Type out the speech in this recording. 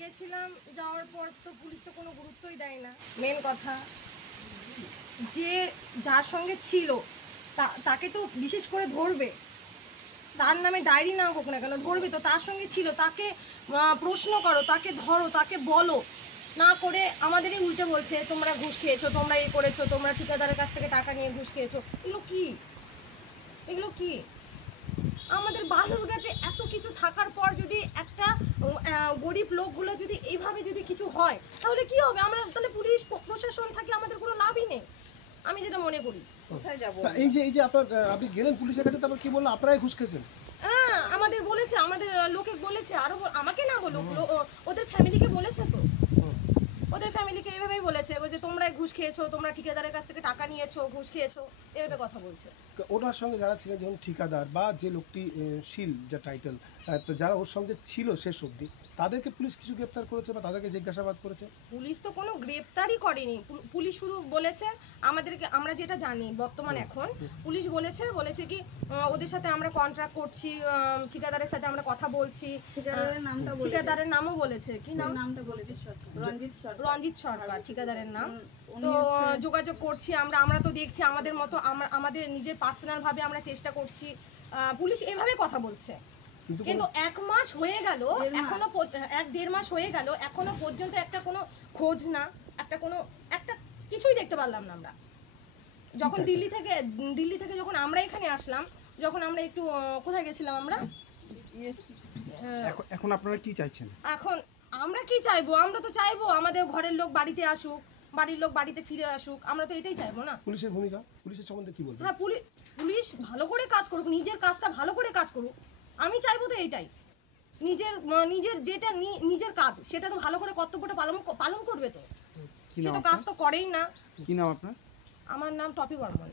গেছিলাম, যাওয়ার পর তো পুলিশ তো কোনো গুরুত্বই দেয় না। মেন কথা, যে যার সঙ্গে ছিল তাকে তো বিশেষ করে ধরবে, তার নামে ডায়েরি না হোক না কেন ধরবে তো, তার সঙ্গে ছিল তাকে প্রশ্ন করো, তাকে ধরো, তাকে বলো, না করে আমাদেরই উল্টে বলছে তোমরা ঘুষ খেয়েছো, তোমরা এই করেছো, তোমরা ঠিকাদারের কাছ থেকে টাকা নিয়ে ঘুষ খেয়েছো। এগুলো কি, এগুলো কি? আমাদের বালুরঘাটে এত কিছু থাকার পর যদি একটা গরিব লোকগুলো যদি এইভাবে যদি কিছু হয় তাহলে কি হবে? আমরা তাহলে পুলিশ প্রশাসন থাকে, আমাদের কোনো লাভই নেই, আমি যেটা মনে করি। কোথায় যাব? এই যে আপনি গেলেন পুলিশের কাছে, তারপর কি বললো? আপনারাই ঘুষ খেয়েছেন? হ্যাঁ, আমাদের বলেছে, আমাদের লোকে বলেছে, আরো আমাকে না বলো, ওদের ফ্যামিলিকে বলেছে, তো ওদের ফ্যামিলিকে এভাবেই বলেছে যে তোমরা ঘুষ খেয়েছো, তোমরা ঠিকাদারের কাছ থেকে টাকা নিয়েছো, ঘুষ খেয়েছো, এভাবে কথা বলছে। ওনার সঙ্গে যারা ছিলেন, যেমন ঠিকাদার বা যে লোকটি শীল, যা টাইটেল, তো যারা ওর সঙ্গে ছিল শেষ অবধি, তাদেরকে পুলিশ কিছু গ্রেপ্তার করেছে বা তাদেরকে জিজ্ঞাসাবাদ করেছে? পুলিশ তো কোনো গ্রেপ্তারই করেনি। পুলিশ শুধু বলেছে আমাদেরকে, আমরা যেটা জানি বর্তমান এখন, পুলিশ বলেছে কি ওদের সাথে আমরা কন্ট্রাক্ট করছি, ঠিকাদারের সাথে আমরা কথা বলছি। ঠিকাদারের নামও বলেছে, কি নামটা বলেছে? রঞ্জিত সরকার ঠিকাদারের নাম। তো যোগাযোগ করছি আমরা তো দেখছি আমাদের মতো, আমাদের নিজের পার্সোনাল ভাবে আমরা চেষ্টা করছি। পুলিশ এভাবে কথা বলছে, কিন্তু 1 মাস হয়ে গেল, এখনো 1-1.5 মাস হয়ে গেল, এখনো পর্যন্ত একটা কোনো খোঁজ না, একটা কিছুই দেখতে পারলাম না। আমরা যখন দিল্লি থেকে যখন আমরা এখানে আসলাম, যখন আমরা একটু কোথায় গেছিলাম আমরা, এখন আপনারা কি চাইছেন? এখন আমরা কি চাইবো? আমরা তো চাইবো আমাদের ঘরের লোক বাড়িতে আসুক, বাড়ির লোক বাড়িতে ফিরে আসুক, আমরা তো এটাই চাইবো না? পুলিশের ভূমিকা, পুলিশের সম্বন্ধে কি বলবেন? হ্যাঁ, পুলিশ ভালো করে কাজ করুক, নিজের কাজটা ভালো করে কাজ করুক, আমি চাইবো তো এইটাই। নিজের যেটা নিজের কাজ সেটা তো ভালো করে কর্তব্যটা পালন করবে, তো সে তো কাজ তো করেই না। কি নাম আপনার? আমার নাম টপি বর্মন।